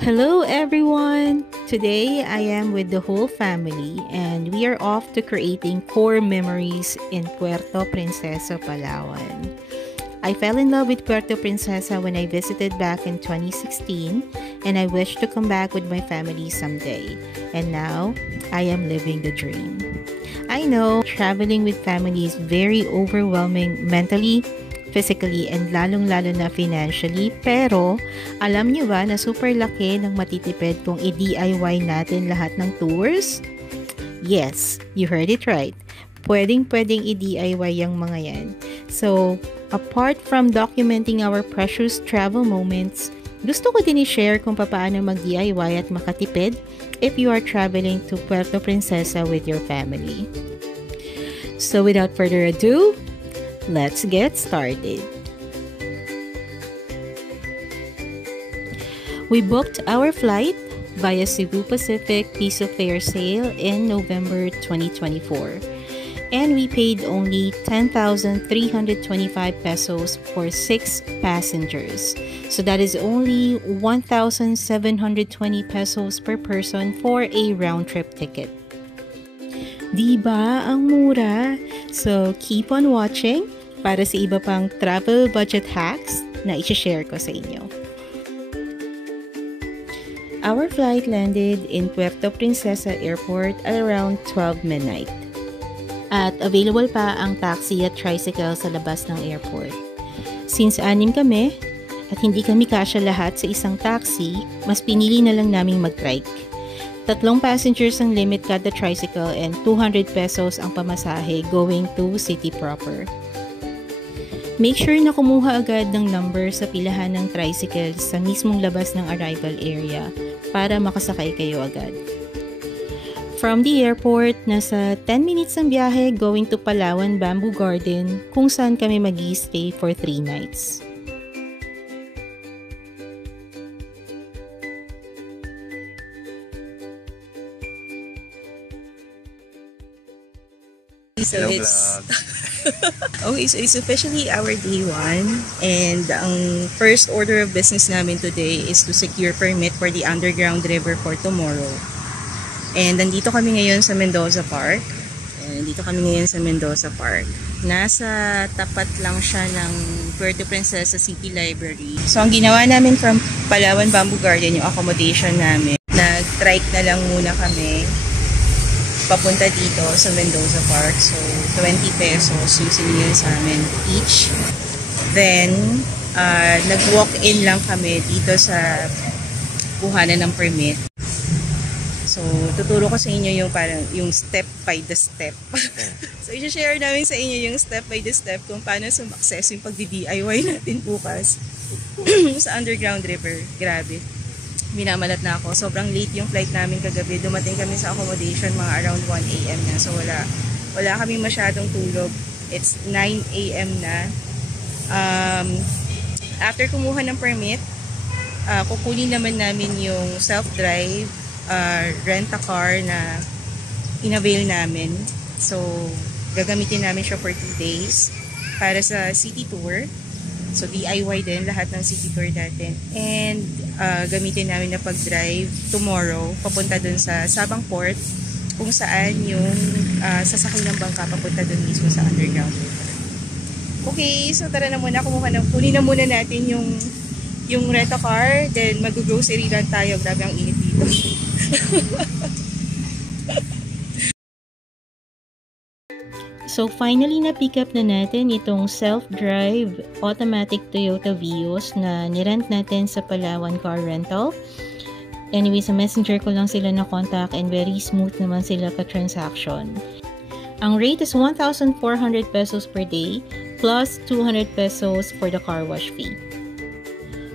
Hello everyone! Today I am with the whole family and we are off to creating core memories in Puerto Princesa, Palawan. I fell in love with Puerto Princesa when I visited back in 2016 and I wish to come back with my family someday. And now, I am living the dream. I know traveling with family is very overwhelming mentally, physically, and lalong-lalo na financially. Pero, alam nyo ba na super laki ng matitipid kung i-DIY natin lahat ng tours? Yes, you heard it right. Pwedeng-pwedeng i-DIY yung mga yan. So, apart from documenting our precious travel moments, gusto ko din i-share kung paano mag-DIY at makatipid if you are traveling to Puerto Princesa with your family. So, without further ado, let's get started. We booked our flight via Cebu Pacific Piso Fare Sale in November 2024. And we paid only 10,325 pesos for 6 passengers. So that is only 1,720 pesos per person for a round-trip ticket. Diba ang mura? So keep on watching para sa iba pang travel budget hacks na i-share ko sa inyo. Our flight landed in Puerto Princesa Airport at around 12 midnight. At available pa ang taxi at tricycle sa labas ng airport. Since 6 kami at hindi kami kasya lahat sa isang taxi, mas pinili na lang naming mag-trike. 3 passengers ang limit kada tricycle and 200 pesos ang pamasahe going to city proper. Make sure na kumuha agad ng number sa pilahan ng tricycle sa mismong labas ng arrival area para makasakay kayo agad. From the airport, nasa 10 minutes ang biyahe going to Palawan Bamboo Garden kung saan kami mag-i-stay for 3 nights. So it's officially our day 1 and ang first order of business namin today is to secure permit for the underground river for tomorrow. And nandito kami ngayon sa Mendoza Park. Nasa tapat lang siya ng Puerto Princesa City Library. So ang ginawa namin from Palawan Bamboo Garden, yung accommodation namin, nag-trike na lang muna kami papunta dito sa Mendoza Park. So 20 pesos yung sinigil sa amin each. Then nag-walk-in lang kami dito sa kuhanan ng permit. So, tuturo ko sa inyo yung parang yung step by the step. So, i-share namin sa inyo yung step by the step kung paano sumakses yung pagdi-DIY natin bukas sa underground river. Grabe. Minamalat na ako. Sobrang late yung flight namin kagabi. Dumating kami sa accommodation mga around 1 AM na. So, wala kaming masyadong tulog. It's 9 AM na. After kumuha ng permit, kukunin naman namin yung self-drive rent-a-car na in-avail namin. So, gagamitin namin siya for 2 days para sa city tour. So, DIY din lahat ng city tour natin. And, gamitin namin na pag-drive tomorrow papunta dun sa Sabang Port kung saan yung sasakay ng bangka papunta dun mismo sa underground river. Okay, so tara na muna. Kunin na muna natin yung rent-a-car. Then, mag-grocery lang tayo. Grabe ang init dito. So finally na-pick up na natin itong self-drive automatic Toyota Vios na nirent natin sa Palawan Car Rental. Anyway, sa messenger ko lang sila na contact and very smooth naman sila ka-transaction. Ang rate is 1,400 pesos per day plus 200 pesos for the car wash fee.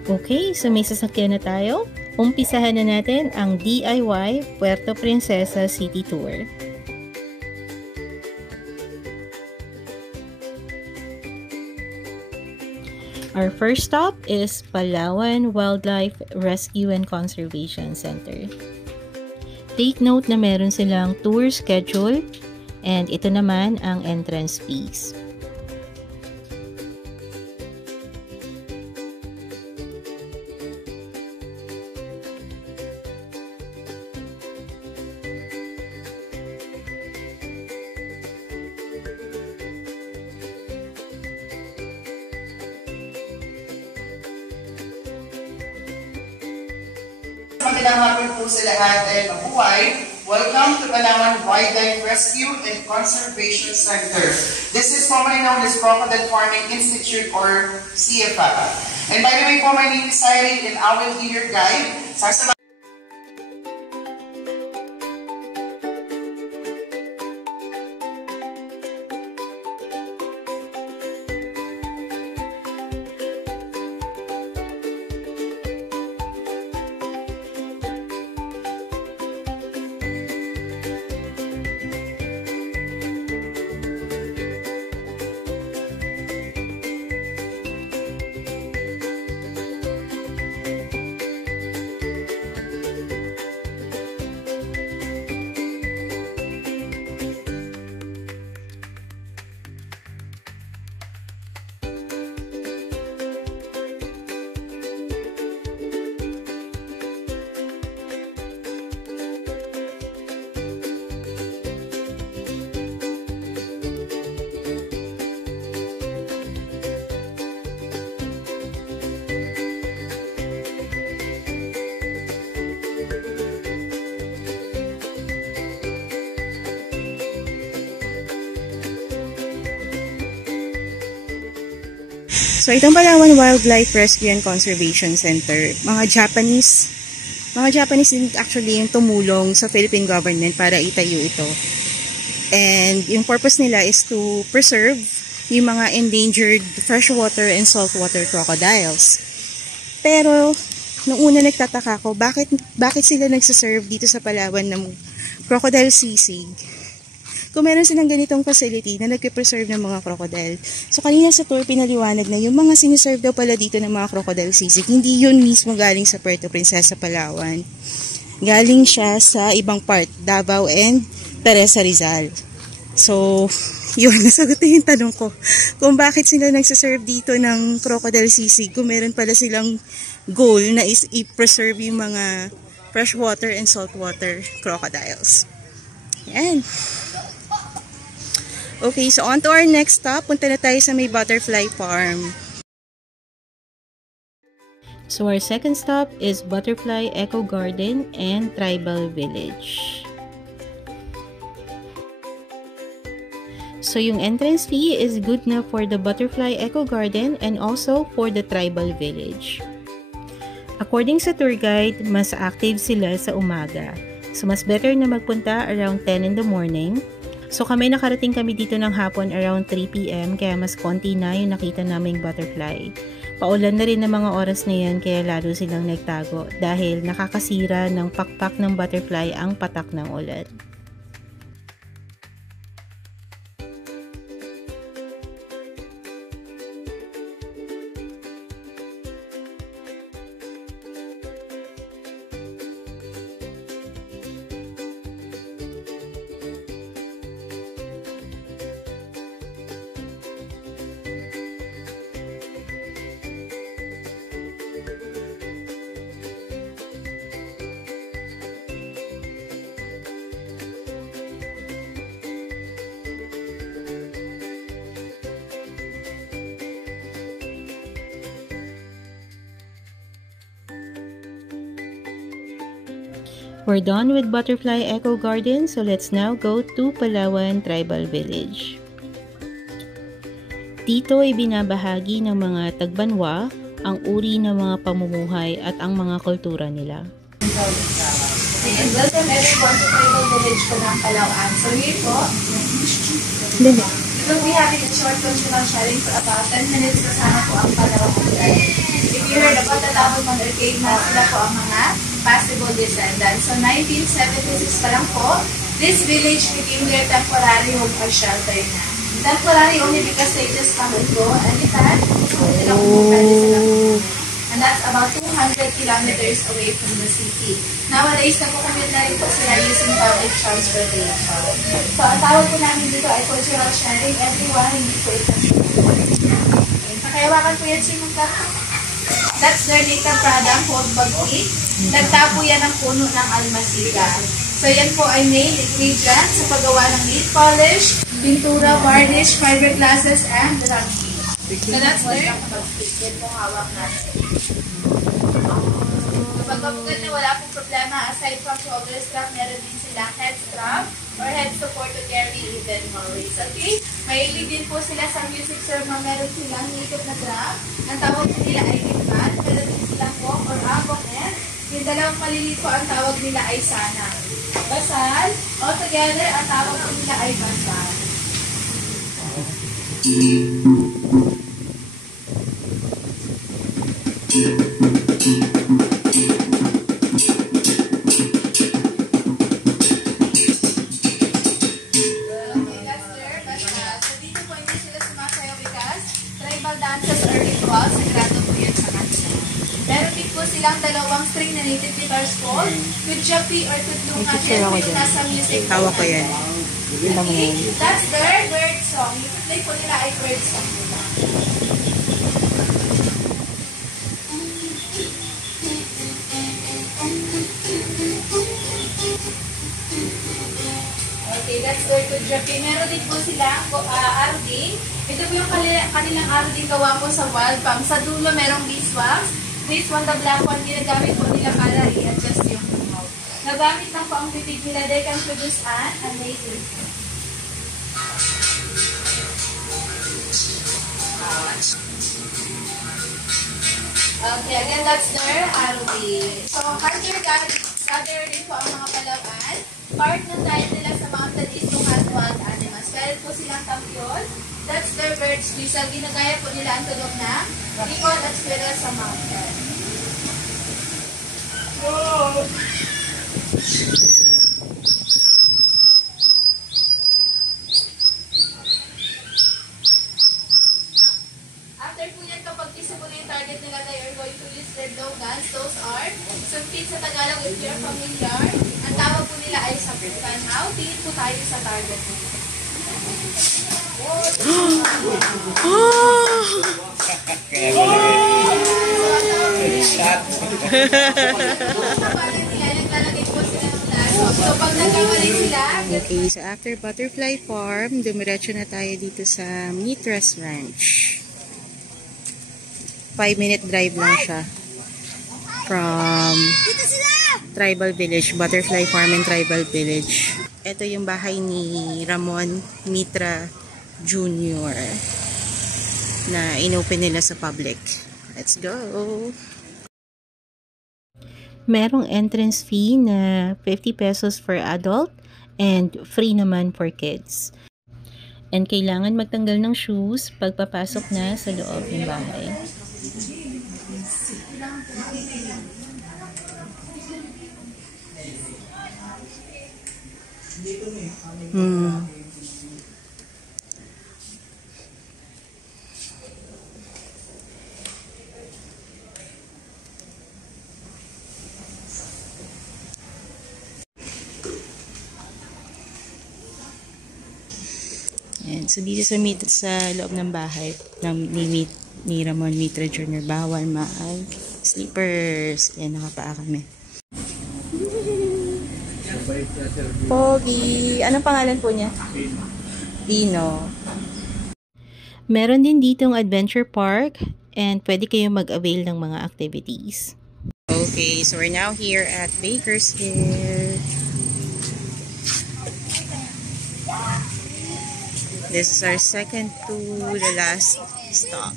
Okay, so may sasakyan na tayo. Umpisahan na natin ang DIY Puerto Princesa City Tour. Our first stop is Palawan Wildlife Rescue and Conservation Center. Take note na meron silang tour schedule and ito naman ang entrance fees. magandang hapon po sa lahat ay mabuhay. Welcome to Palawan Wildlife Rescue and Conservation Center. This is formerly known as Crocodile Farming Institute or CFA. And by the way po, my name is Irene and I will be your guide. So, itong Palawan Wildlife Rescue and Conservation Center, mga Japanese din actually yung tumulong sa Philippine government para itayo ito. And yung purpose nila is to preserve yung mga endangered freshwater and saltwater crocodiles. Pero, nung una nagtataka ko, bakit sila nagsiserve dito sa Palawan ng crocodile sisig? Kung meron silang ganitong facility na nagpe-preserve ng mga crocodile. So, kanina sa tour, pinaliwanag na yung mga siniserve daw pala dito ng mga crocodile sisig, hindi yun mismo galing sa Puerto Princesa, Palawan. Galing siya sa ibang part, Davao and Teresa Rizal. So, yun, nasagot na yung tanong ko. Kung bakit sila nagsiserve dito ng crocodile sisig, kung meron pala silang goal na is i-preserve yung mga freshwater and saltwater crocodiles. Yan. Okay, so on to our next stop. Punta na tayo sa may butterfly farm. So our second stop is Butterfly Eco Garden and Tribal Village. So yung entrance fee is good na for the Butterfly Eco Garden and also for the Tribal Village. According sa tour guide, mas active sila sa umaga. So mas better na magpunta around 10 in the morning. So nakarating kami dito ng hapon around 3 PM kaya mas konti na yung nakita naming butterfly. Paulan na rin ng mga oras na yan kaya lalo silang nagtago dahil nakakasira ng pakpak ng butterfly ang patak ng ulan. We're done with Butterfly Eco Garden, so let's now go to Palawan Tribal Village. Dito ay binabahagi ng mga Tagbanwa ang uri ng mga pamumuhay at ang mga kultura nila. And welcome everyone to Tribal Village po ng Palawan. So here po, we'll be having a short cultural sharing for about 10 minutes kasama po ang Palawan. If you heard about the Tabon Motorcade na sila po ang mga possible descendants. So 1976 pa lang po, this village became their temporary home or shelter na. Temporary only because they just come and go anytime. And that's about 200 kilometers away from the city. Nowadays, nagko-commute na rin po sila using public transportation. So, ang tawag po namin dito ay cultural sharing. Everyone, hindi po ito. Nakayawakan po yan si Mungka. That's their native product called bagti. Nagtapo yan ang puno ng almasika. So, yan po ay main ingredient sa paggawa ng nail polish, pintura, varnish, fiberglasses, and rugby. So, that's their bagti. Yan po hawak natin. Kapag mabugan na wala pong problema aside from shoulder strap, meron din silang head strap or head support to carry even more weights. Okay? Mahilig din po sila sa music sermon. Meron silang higit na drum. Ang tawag po nila ay gimbal. Meron din silang walk or abonet. Yung dalawang maliliit po, ang tawag nila ay sana. Basal. Altogether, ang tawag po nila ay basal. Silang dalawang string na native guitars po with Jappy or Tudlungan din yung nasa music. Tawa ko yan. Okay, that's their bird song. Yung play po nila ay bird song nila. Okay, that's their Jappy. Meron din po silang arding. Ito po yung kanilang arding gawa po sa wild palm. Sa dulo merong beeswax. This one, the black one, ginagamit po nila para i-adjust yung mouth. Nagamit lang po ang bibig nila. They can produce an amazing sound. Okay, again, that's their RV. So, gather din po ang mga Palawan. Part ng diet nila sa mountain is to hunt wild animals. Meron po silang kampiyon. That's their bird squeeze. Ginagaya po nila ang tunog na ikon at squirrel sa mountain. Oh. After po yan, kapag isa po na yung target nila, they are going to use their blow guns. Those are sumpit sa Tagalog if you're familiar. Ang tawag po nila ay sapitan. Now, tingin po tayo sa target nila. Okay, so after Butterfly Farm, dumiretso na tayo dito sa Mitras Ranch. 5-minute drive lang siya from Tribal Village, Butterfly Farm and Tribal Village. Ito yung bahay ni Ramon Mitra Jr. na inopen nila sa public. Let's go! Merong entrance fee na 50 pesos for adult and free naman for kids. And kailangan magtanggal ng shoes pagpapasok na sa loob ng bahay. Ayan, so dito sa loob ng bahay ni Ramon Mitra Jr. bawal slippers. Ayan, nakapaa kami. Pogi! Anong pangalan po niya? Dino. Meron din ditong adventure park and pwede kayong mag-avail ng mga activities. Okay, so we're now here at Baker's Hill. This is our second to the last stop.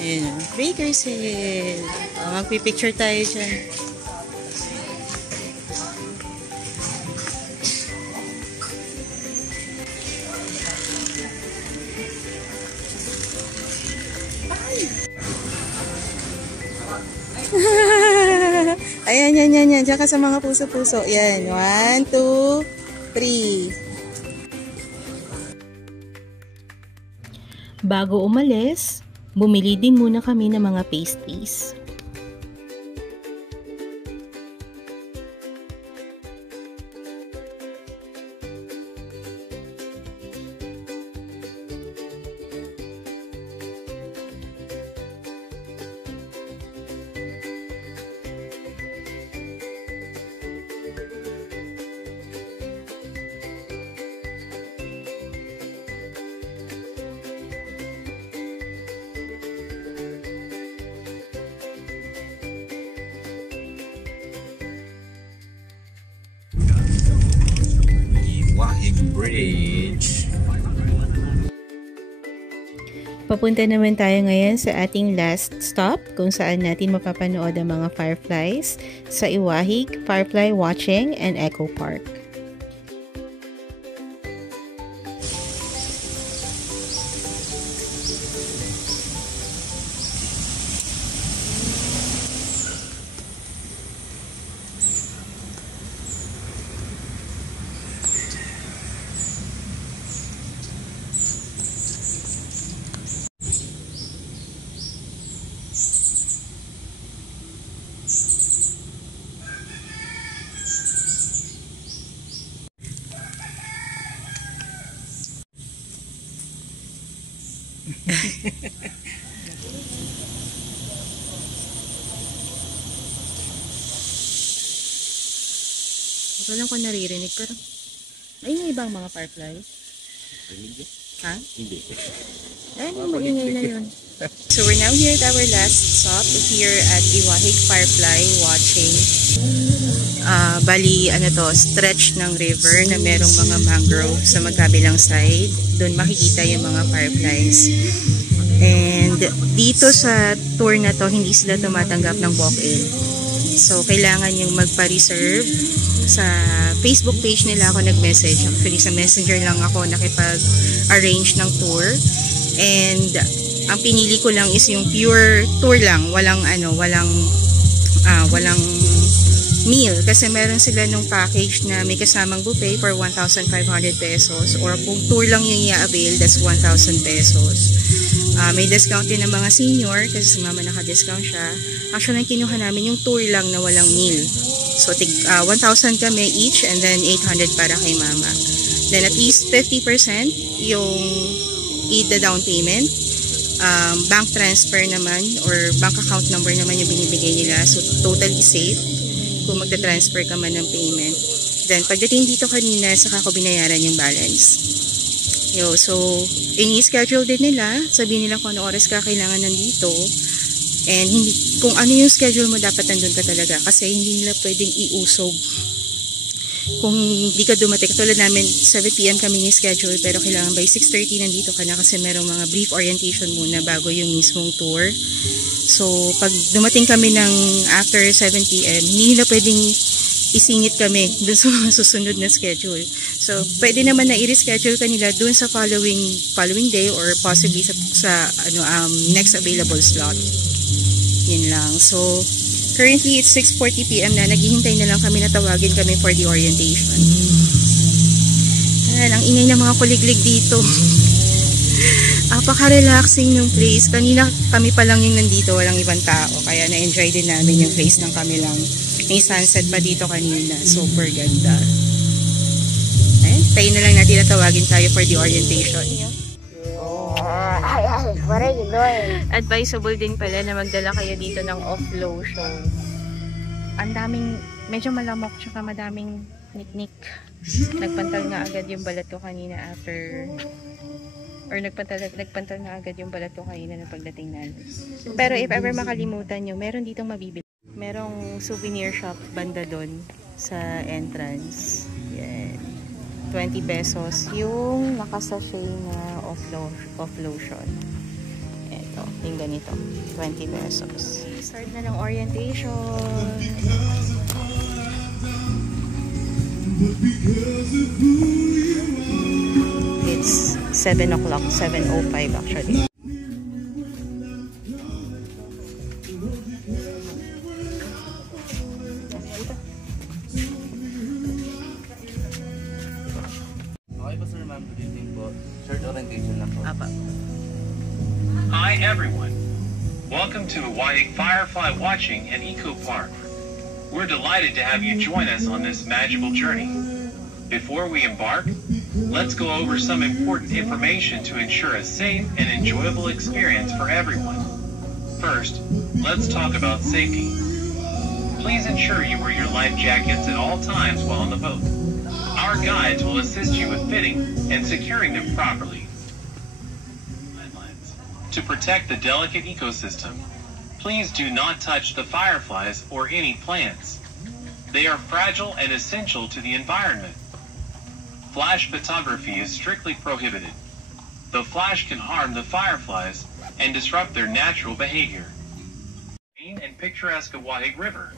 Ayan, Baker's Hill. Magpipicture tayo dyan. Ayan, yan. Diyan ka sa mga puso-puso. Yan. 1, 2, 3. Bago umalis, bumili din muna kami ng mga pastries. Papunta naman tayo ngayon sa ating last stop kung saan natin mapapanood ang mga fireflies sa Iwahig Firefly Watching and Eco Park. Walang ko naririnig pero ay may ibang mga fireflies. Ha? Hindi. Ay, maingay na yun. So we're now here at our last stop here at Iwahig Firefly Watching. Bali, stretch ng river na merong mga mangrove sa magkabilang side. Doon makikita yung mga fireflies. And dito sa tour na to, hindi sila tumatanggap ng walk-in. So, kailangan yung magpa-reserve. Sa Facebook page nila ako nag-message. Actually, sa Messenger lang ako nakipag-arrange ng tour. And ang pinili ko lang is yung pure tour lang. Walang meal. Kasi meron sila nung package na may kasamang buffet for 1,500 pesos. Or kung tour lang yung i-avail, that's 1,000 pesos. May discount din ng mga senior kasi si mama naka-discount siya. Actually, kinuha namin yung tour lang na walang meal. So, 1,000 kami each and then 800 para kay mama. Then, at least 50% yung down payment. Bank transfer naman or bank account number naman yung binibigay nila. So, totally safe kung magta-transfer ka man ng payment. Then, pagdating dito kanina, saka ko binayaran yung balance. So, ini-schedule din nila. Sabihin nila kung ano oras ka kailangan nandito. And hindi, kung ano yung schedule mo, dapat nandun ka talaga. Kasi hindi nila pwedeng iusog. Kung hindi ka dumating, tulad namin, 7 PM kami ni-schedule, pero kailangan by 6:30 nandito ka na kasi merong mga brief orientation muna bago yung mismong tour. So, pag dumating kami ng after 7 PM, hindi nila pwedeng isingit kami dun sa mga susunod na schedule. So, pwede naman na i-reschedule kanila dun sa following day or possibly sa next available slot. Yun lang. So, currently it's 6:40 PM na. Naghihintay na lang kami na tawagin kami for the orientation. Ayan, ang ingay ng mga kuliglig dito. Apaka-relaxing yung place. Kanina kami pa lang yung nandito, walang ibang tao. Kaya na-enjoy din namin yung place ng kami lang. May sunset pa dito kanina. Super ganda. Ayan, tayo na lang natin na tawagin tayo for the orientation. What are you doing? Advisable din pala na magdala kayo dito ng off lotion. Ang daming, medyo malamok tsaka madaming niknik. Nagpantal nga agad yung balat ko kanina after, or nagpantal nga agad yung balat ko kanina na pagdating natin. Pero if ever makalimutan nyo, meron ditong mabibili. Merong souvenir shop banda doon sa entrance. Yan. 20 pesos yung nakasachet na off lotion. Ito, yung ganito. 20 pesos. Start na ng orientation. It's 7 o'clock, 7:05 actually. Hi everyone. Welcome to Iwahig Firefly Watching and Eco Park. We're delighted to have you join us on this magical journey. Before we embark, let's go over some important information to ensure a safe and enjoyable experience for everyone. First, let's talk about safety. Please ensure you wear your life jackets at all times while on the boat. Our guides will assist you with fitting and securing them properly. To protect the delicate ecosystem, please do not touch the fireflies or any plants. They are fragile and essential to the environment. Flash photography is strictly prohibited. The flash can harm the fireflies and disrupt their natural behavior. Green and picturesque Wahig River,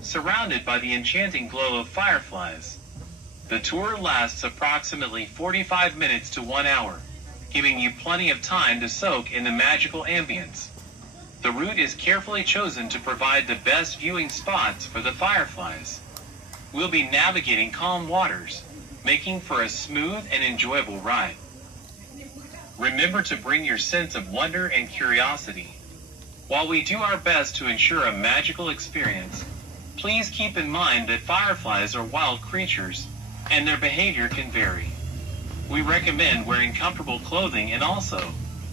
surrounded by the enchanting glow of fireflies. The tour lasts approximately 45 minutes to 1 hour, giving you plenty of time to soak in the magical ambience. The route is carefully chosen to provide the best viewing spots for the fireflies. We'll be navigating calm waters, making for a smooth and enjoyable ride. Remember to bring your sense of wonder and curiosity. While we do our best to ensure a magical experience, please keep in mind that fireflies are wild creatures, and their behavior can vary. We recommend wearing comfortable clothing and also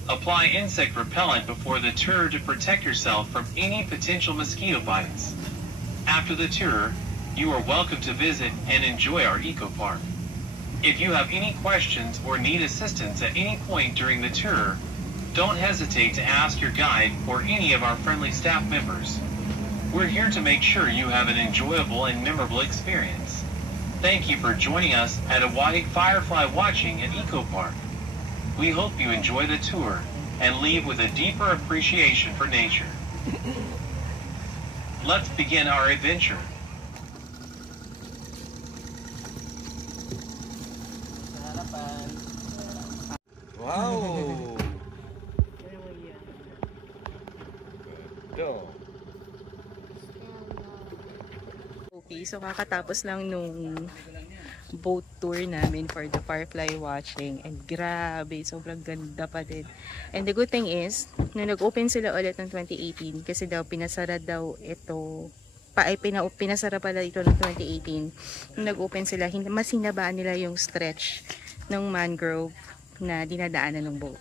apply insect repellent before the tour to protect yourself from any potential mosquito bites. After the tour, you are welcome to visit and enjoy our eco park. If you have any questions or need assistance at any point during the tour, don't hesitate to ask your guide or any of our friendly staff members. We're here to make sure you have an enjoyable and memorable experience. Thank you for joining us at Wahig Firefly Watching at Eco Park. We hope you enjoy the tour and leave with a deeper appreciation for nature. Let's begin our adventure. Wow! Ganda. Okay, so kakatapos lang nung boat tour namin for the firefly watching, and grabe, sobrang ganda pa din. And the good thing is, nung nag-open sila ulit ng 2018, kasi daw pinasara daw ito, pinasara pala ito ng 2018, nung nag-open sila, mas hinabaan nila yung stretch ng mangrove na dinadaanan ng boat.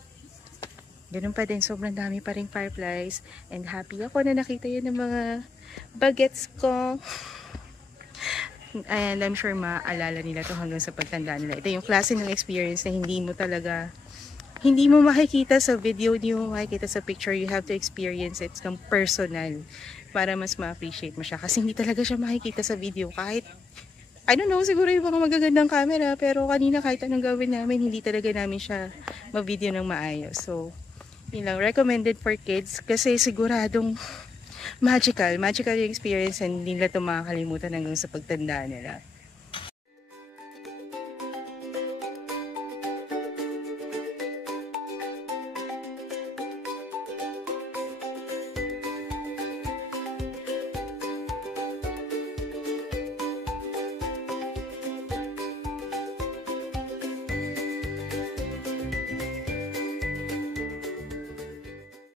Ganun pa din, sobrang dami pa rin fireflies, and happy ako na nakita yun ng mga bagets ko. And I'm sure maalala nila to hanggang sa pagtanda nila. Ito yung klase ng experience na hindi mo makikita sa video, hindi mo makikita sa picture. You have to experience it ng personal para mas ma-appreciate mo siya. Kasi hindi talaga siya makikita sa video. Kahit, I don't know, siguro yung mga magagandang camera, pero kanina kahit anong gawin namin, hindi talaga namin siya ma-video ng maayos. So, yun lang, recommended for kids kasi siguradong magical yung experience, and hindi nila ito makakalimutan hanggang sa pagtanda nila.